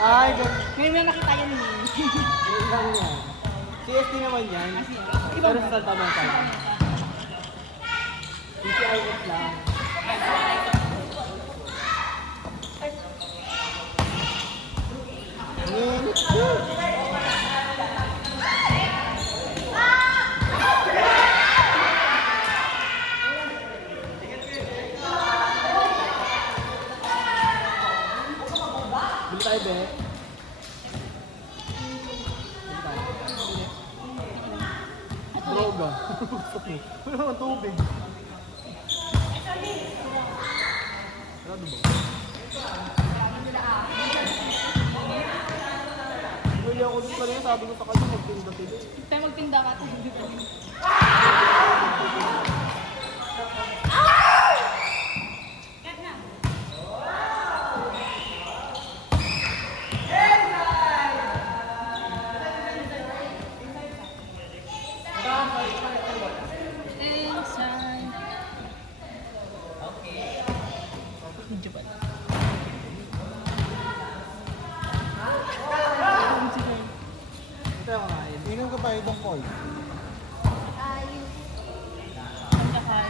Ay, ganun. Ngayon na nakita yan eh. Yun lang yan. CST naman yan. Pero sa Saltamenta lang. PCIS lang. Bili tayo, be. Droga. Wala naman tubig. Sarado ba? Bili ako dito kanina, sabi ko sa kanya, magtinda sila. Tayo magtinda ka. Ito yung kakain. Inom ka pa itong call.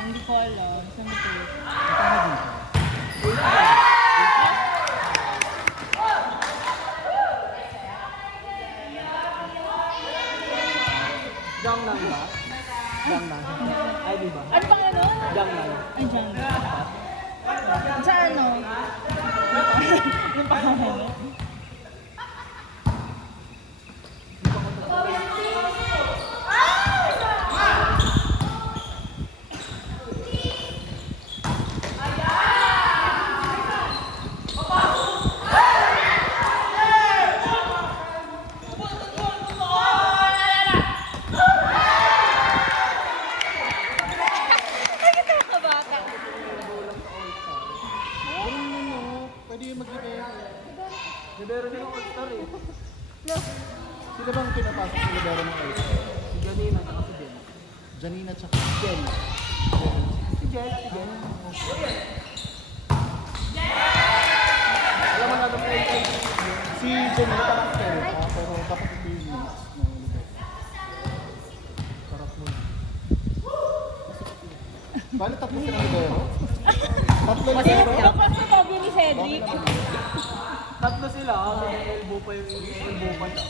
Hindi ko alam. Saan ito? Ito na dito. Gangnam ba? Gangnam. Ay, di ba? Ano pang ano? Gangnam. Ay, dyan. Sa ano? Ano pang ano? Pwede yung maglibero. Libero niya ng All-Star eh. Sila bang pinapasok sa libero ng All-Star? Si Janina at si Jen. Janina at Jen. Si Jen. Alam mo nga doon kayo si Janina parang pero dapat ito yung miss ng libero. Sarap mo. Bali tatlo silang libero? Tatlo libero? Bakit sa Bobby ni Cedric? Tatlo sila, may elbow pa yung elbow pa siya.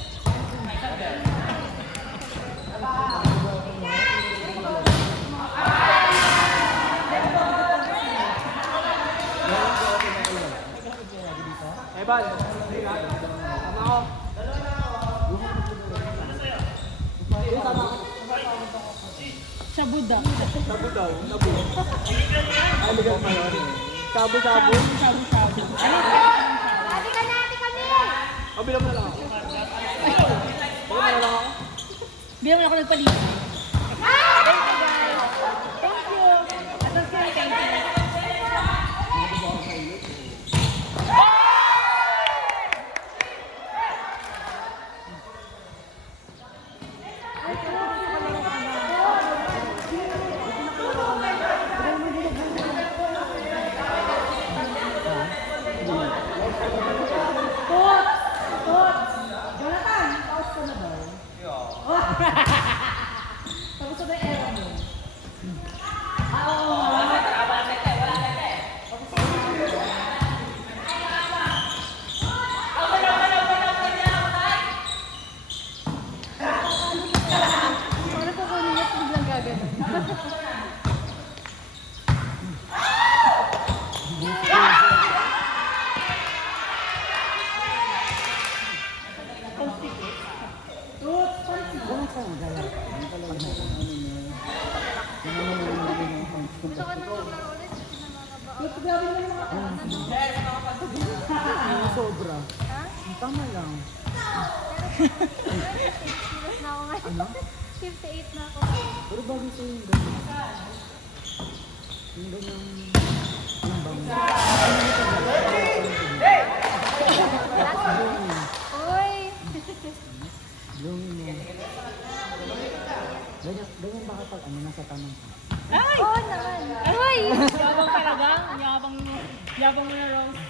Evan, tama ako. Shabu daw. Sabu daw, sabu. Ay, ligat pa yun. Sabu-sabu. Shabu. Ano? O, bilang mo na lang ako. Bilang mo na lang ako. Bilang ako nagpaligo. Thank you guys. Thank you. Atas ko thank you. Tapos sabay era mo. Paano po kung niya biglang gagano? Sobra. Tama lang. Kilos na ako ngayon. Ano? 58 na ako. Pero bago sa yung ganyan. Yung ganyan. Yung bango. Uy! Blooming mo. Ganyan ba kapag nasa tanong ka? Ay! Oo naman. Uy! Yabang talaga. Yabang mo na, Rose.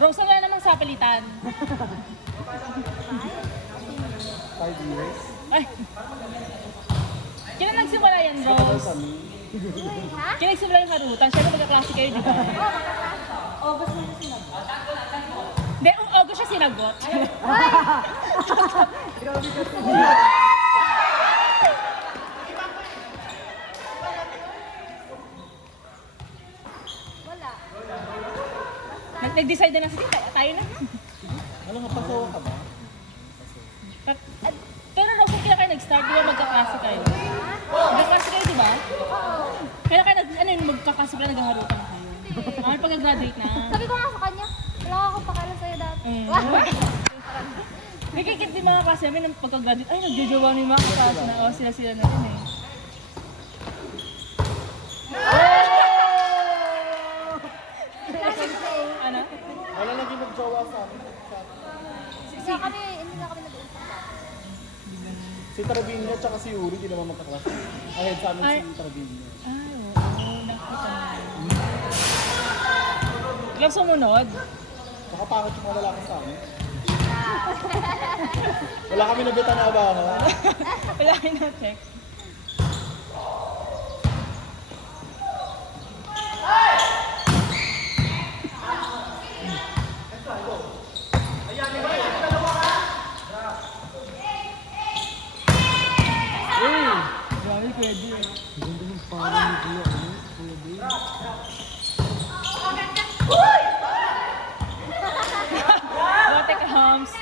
Rose, wala namang sapilitan. 5 years. Ay. Kailan nagsimula yan, Tagal Rose? kami. Uy, ha? Kailan nagsimula yung harutan? Siyempre magkaklase kayo, di ba? August na siya sinagot. Hindi, August siya sinagot. Wala. Nag-decide na sige, tayo na. Ano nga, pasawa ka ba? Pero Rose, kailan kayo nag-start? Di ba magkaklase kayo? Magkaklase kayo, di ba? Oo. Kailan kayo magkaklase pala naghaharutan kayo? Ah, pag-graduate na. Sabi ko nga sa kanya, wala akong pakala sa'yo dati. Nakikit din mga klase namin ng pagka-graduate, ay, nagjojowa na yung mga kaklase na. O, sila-sila na rin eh. Ano? Wala naging magjowa sa amin. Hindi na kami nag-uusap. Si Trabinio at si Yuri, di naman magkaklase. Ahead sa amin Ay. si Trabinio. Ay, oo, nakita na. Ilang sumunod? Nakapangit yung mga lalaki sa amin. Wala kami nabitan na abaho. Wala kayo na-check. Grabe, pwede. Ganda yung parang ni Kuya, Bote ka, Hams.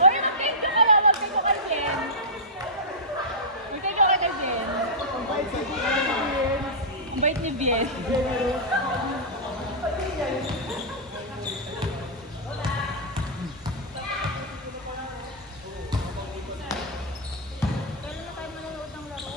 Uy, mag-take ka ka lang. Mag-take ko kay Jen. Mag-take ko kay Jen. Ang bait ni Bien. Kailan na tayo manonood ng laro?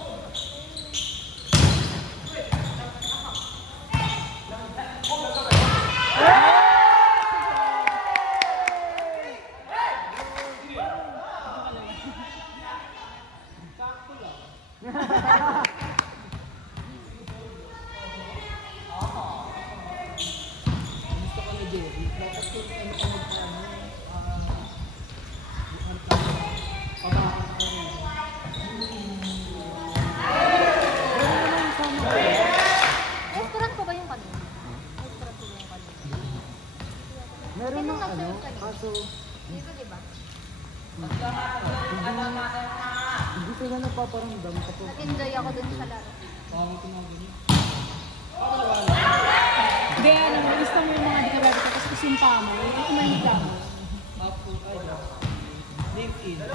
Gusto ko na Jerry. Dapat yung ano ka Restaurant ko ba yung kanina? Restaurant ko ba yung kanina? Meron Sino ng ano, nag-serve kanina? kaso Dito, di ba? hindi sila napaparamdam kapag Nag-enjoy ako dun sa laro. Hindi, ano, gusto mo yung mga di ka bago tapos kusimpa mo, yung umahiga mo.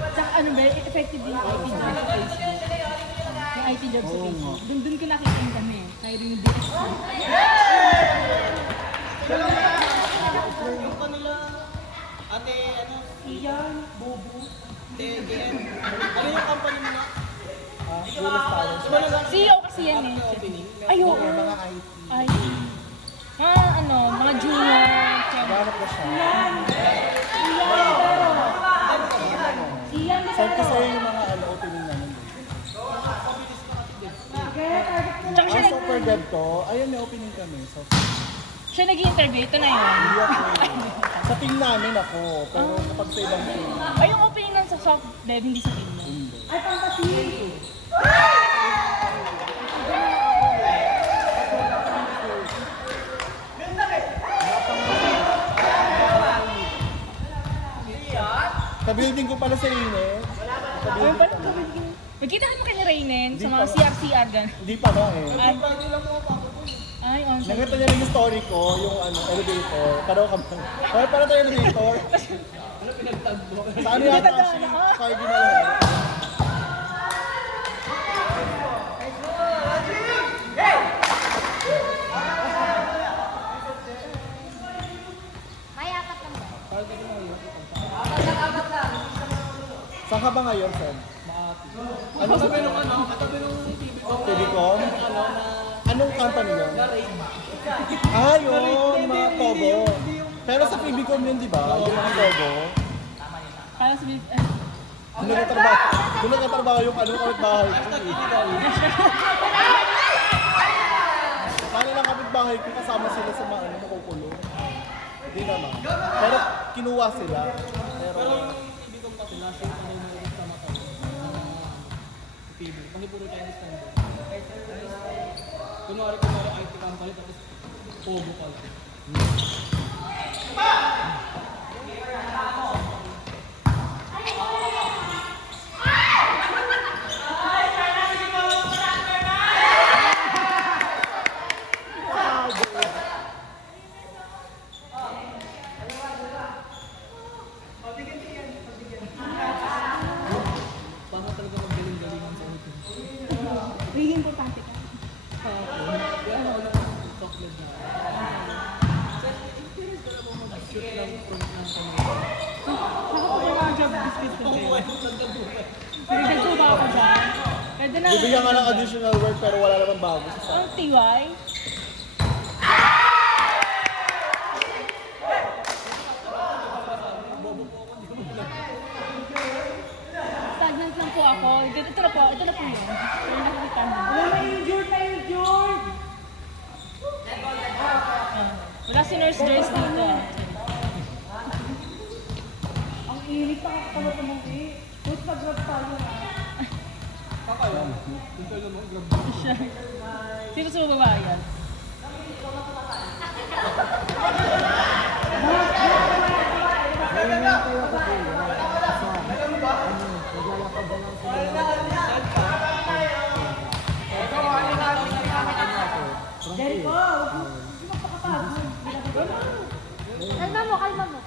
Tsaka ano ba, effective din yung IT job sa Facebook. Yung IT job sa Facebook. Doon ko nakita yung kami. Kaya rin yung DX. Yung kanila, ate, ano, Iyan. Bobo, Tegen. Ano yung company mo na? CEO kasi yan eh. Ay, oo. mga IT. IT. Mga ano, mga junior. Ganap na siya. Iyan. Saan kasi yung mga ano, opening namin. Tsaka siya, Ang Super Dev to, ayun may opening kami. So, siya nag-interview. Ito na yun. hindi ako. Sa team namin ako, pero kapag sa ibang team, Ay, yung opening nun sa soft dev, hindi sa team mo. hindi. Ay, pangkasi! Ka-building ko pala sa Ine. Ay, ba't magkita ka mo kay ni Rainen sa mga CR-CR gan. Hindi pa ba eh. Ay, on site. Nakita niya rin yung story ko, yung ano, elevator. Pareho kami. Para tayo elevator. Sa ano yata? Cardi na lang. May apat lang ba? Saan ka ba ngayon, Sen? Ano Katabi nung TV ko. Tubicom? Anong company yun? Ah, yun, mga Togo. Pero sa Tubicom yun, di ba? Yung mga Togo. Kaya sabi, Doon nagtatrabaho yung ano kapitbahay ko. Paano lang kapitbahay ko kasama sila sa mga ano, makukulong? Hindi naman. Pero kinuha sila. Pero TV ko kasi last year ano yung mga sama tayo. TV. Kasi puro Chinese tayo. Kunwari IT company tapos Pogo pa. Paano talaga magaling-galingan sa hotel? really importante ka. Kaya ano lang chocolate na. Experience ko na po mag-shoot ng front ng camera. Saka po yung mga job description ko. Pinagdagpo ba ako dyan? Pwede na. bibigyan ka ng additional work pero wala naman bago. Ang TY? Stagnant lang po ako. Ito na po yun. Yung nakikita mo. Wala si Nurse Joyce dito. Ang init pa ako pa ng Wait, pag-grab tayo na. Kakayo. Ito lang mo, grab. Siya. Sino sa babayan? Jericho! Hindi mo pakapagod. Kalma mo, kalma mo.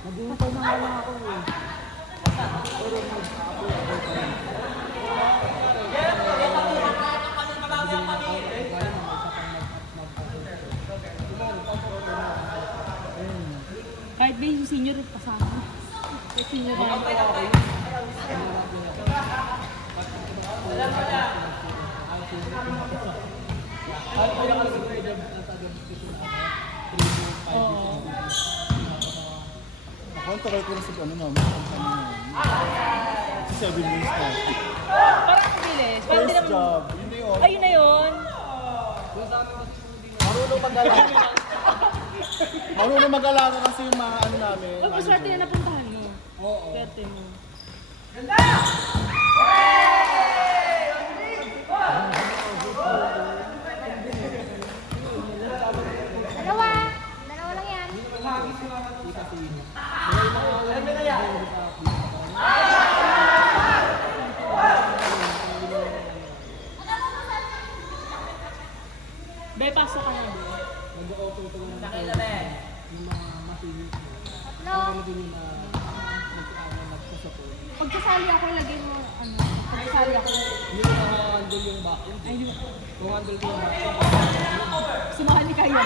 Kahit ba yung senior kasama. Kahit senior ba? Oo. Ako ang tagal ko na sa ano namin. Sa 7 years na. Parang mabilis. Parang di First naman... job. Yun na yun. Ayun na yun. Marunong mag-alaga. Marunong mag-alaga kasi yung mga ano namin. Huwag mo swerte na napuntahan mo. Oo. Swerte mo. Dalawa. Dalawa lang yan. Be, pasok ka na. Be. Nag-auto ito ng mga masinis. No. Hindi nyo na nagsusupport. Pagkasali ako, lagay mo, ano, pagkasali ako. Hindi ko na-handle yung backend. Ay, di ba? Kung handle ko yung backend. Sumahan ni Kaya.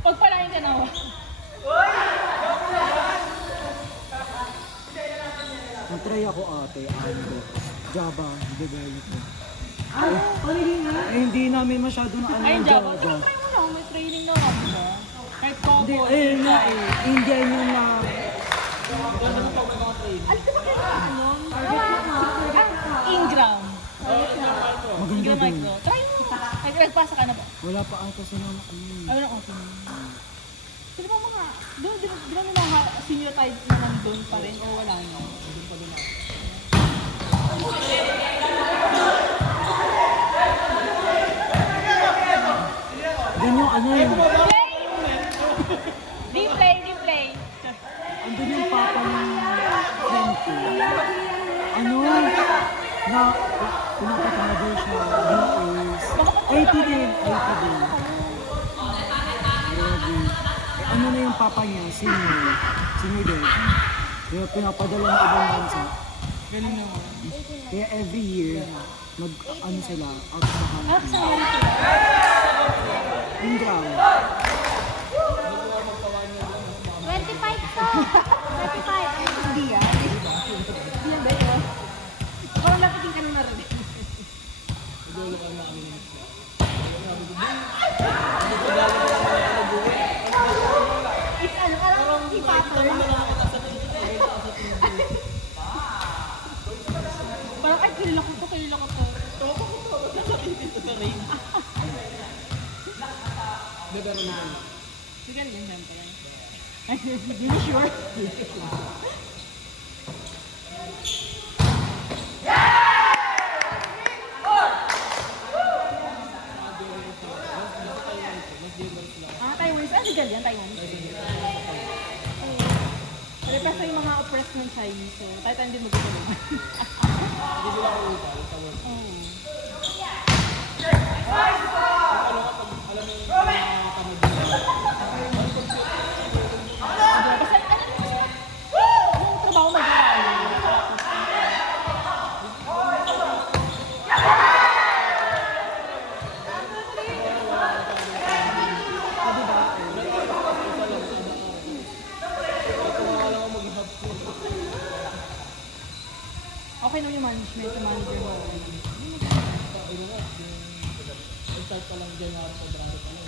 Pagpalain ka na ako. Nag-try ako ate, Java developer. nga? Hindi namin masyado na ano Ay, yung Java. Java. Ano, may training na ako, diba? Kahit Hindi, Coco. ayun nga eh. Indian yung na... Alis ka ba kayo sa ano? Ingram. Maganda Ingram din. micro. Try mo. Ay, nagpasa ka na ba? Wala pa ata sa mga ano. Ay, walang open. So, di ba mga, doon, di ba may mga senior type na nandun pa rin o wala na? Doon pa din ako. Yan yung ano yun. Play! Di play, di play. Andun yung papa ng friend ko. na pinapatagal siya. He is 80 din. 80 din. Grabe. Eh, ano na yung papa niya? Senior. Senior din. Kaya pinapadala ng ibang bansa. Galing naman. Kaya every year, ano sila, out of the Ah, country. kasama rin sila. Ingram. 25 to. 25. Hindi yan. Hindi yan ba yun? Parang lapitin ka nung narinig. It's ano, parang ipatol. Parang ay, kilala ko to, kilala ko to. Sige, yan siyempre. Ay, hindi mo sure. Ah, Taiwanese. Ah, legal yan, Taiwanese. Pero kasi yung mga oppressed ng Chinese, so tayo tayo hindi magagawa. Oo. Basta ano yung trabaho magawa. Okay naman yung management, yung manager mo. Start pa lang dyan ako sa drama pa lang.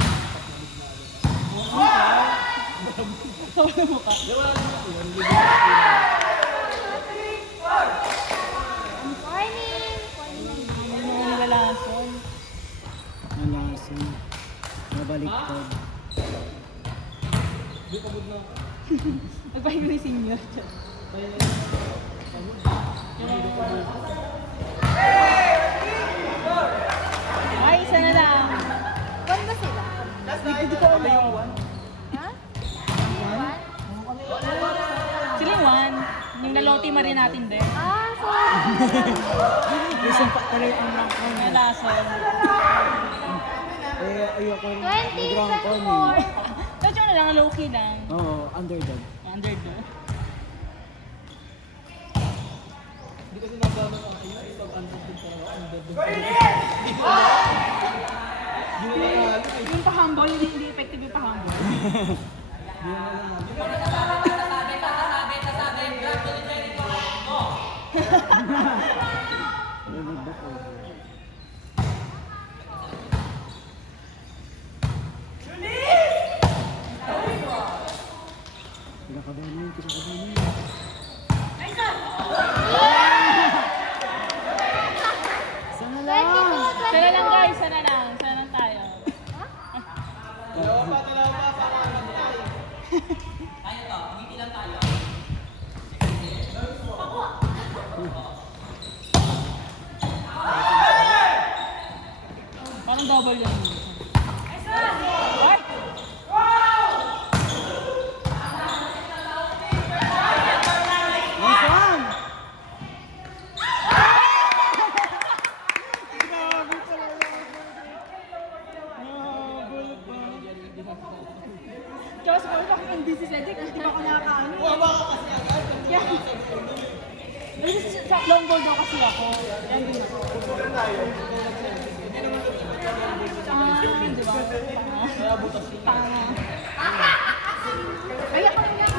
Tawa na mukha. Morning. Ano mga nilalason? Nalasan. Nabaliktad. Nagpahinga ni senior. Ay, isa na lang. One ba sila? Hindi ko alam. Ha? One? Sila yung one. Yung naloti marin natin din. Ah, sorry. Isang pa talaga ang rank ko niya. Nalason. Eh, ayoko nag-rank ko 20, niya. 24. Tapos yung na lang, low-key lang. Oo, underdog. Underdog. Hindi kasi nagano ang kayo. Pag underdog talaga, underdog. Yung pa-humble, hindi effective yung pa-humble. Pinakabahan mo yun, pinakabahan mo yun. Sana lang. Sana lang guys, sana lang. Sana lang tayo. Parang double yun. Ay! Nice one! Grabe talaga. Nabal pa. Tsaka siguro bakit ang busy si Cedric, hindi ba ako nakakaano? Wala ka kasi agad. Yeah. Sa long ball daw kasi ako. Yan din ako. Di ba? Tanga. Tanga. Ay, ako lang yan.